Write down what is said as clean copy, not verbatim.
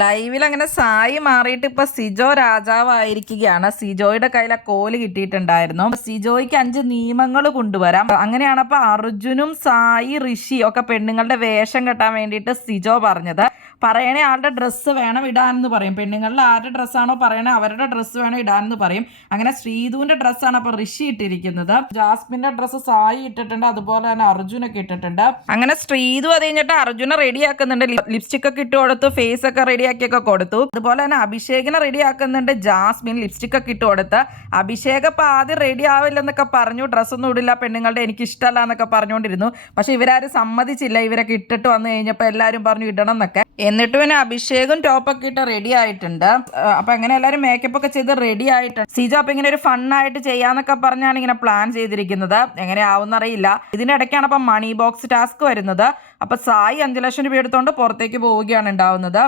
ലൈവിൽ അങ്ങനെ സായി മാറിയിട്ട് ഇപ്പൊ സിജോ രാജാവായിരിക്കുകയാണ്. സിജോയുടെ കയ്യിലെ കോല് കിട്ടിയിട്ടുണ്ടായിരുന്നു. സിജോയ്ക്ക് 5 നിയമങ്ങൾ കൊണ്ടുവരാം. അങ്ങനെയാണ് അപ്പൊ അർജുനും സായി ഋഷി ഒക്കെ പെണ്ണുങ്ങളുടെ വേഷം കെട്ടാൻ വേണ്ടിയിട്ട് സിജോ പറഞ്ഞത്. പറയണേ ആളുടെ ഡ്രസ്സ് വേണം ഇടാനെന്ന് പറയും. പെണ്ണുങ്ങളിൽ ആരുടെ ഡ്രസ്സാണോ പറയണേ അവരുടെ ഡ്രസ്സ് വേണം ഇടാനെന്ന് പറയും. അങ്ങനെ ശ്രീധുവിന്റെ ഡ്രസ്സാണ് അപ്പൊ ഋഷി ഇട്ടിരിക്കുന്നത്. ജാസ്മിന്റെ ഡ്രസ്സ് സായി ഇട്ടിട്ടുണ്ട്, അതുപോലെ തന്നെ അർജുനൊക്കെ ഇട്ടിട്ടുണ്ട്. അങ്ങനെ ശ്രീധു അത് കഴിഞ്ഞിട്ട് അർജുനെ റെഡിയാക്കുന്നുണ്ട്. ലിപ്സ്റ്റിക് ഒക്കെ ഇട്ട് കൊടുത്തു, ഫേസ് ഒക്കെ റെഡിയാക്കിയൊക്കെ കൊടുത്തു. അതുപോലെ തന്നെ അഭിഷേകിനെ റെഡിയാക്കുന്നുണ്ട് ജാസ്മിൻ. ലിപ്സ്റ്റിക് ഒക്കെ ഇട്ട് കൊടുത്ത് അഭിഷേക് ഇപ്പൊ ആദ്യം റെഡി ആവില്ലെന്നൊക്കെ പറഞ്ഞു. ഡ്രസ്സൊന്നും ഇടില്ല പെണ്ണുങ്ങളുടെ, എനിക്ക് ഇഷ്ടമല്ല എന്നൊക്കെ പറഞ്ഞുകൊണ്ടിരുന്നു. പക്ഷെ ഇവരാരും സമ്മതിച്ചില്ല. ഇവരൊക്കെ ഇട്ടിട്ട് വന്നു കഴിഞ്ഞപ്പോൾ എല്ലാവരും പറഞ്ഞു ഇടണം എന്നൊക്കെ. എന്നിട്ട് പിന്നെ അഭിഷേകും ടോപ്പൊക്കെ ഇട്ട് റെഡി ആയിട്ടുണ്ട്. അപ്പൊ അങ്ങനെ എല്ലാവരും മേക്കപ്പ് ഒക്കെ ചെയ്ത് റെഡി ആയിട്ടുണ്ട്. സിജോ അപ്പൊ ഇങ്ങനെ ഒരു ഫണ്ണായിട്ട് ചെയ്യാന്നൊക്കെ പറഞ്ഞാണ് ഇങ്ങനെ പ്ലാൻ ചെയ്തിരിക്കുന്നത്. എങ്ങനെ ആവുന്നറിയില്ല. ഇതിന്റെ ഇടയ്ക്കാണ് അപ്പൊ മണി ബോക്സ് ടാസ്ക് വരുന്നത്. അപ്പൊ സായി 5 ലക്ഷം രൂപ എടുത്തോണ്ട് പുറത്തേക്ക് പോവുകയാണ് ഉണ്ടാവുന്നത്.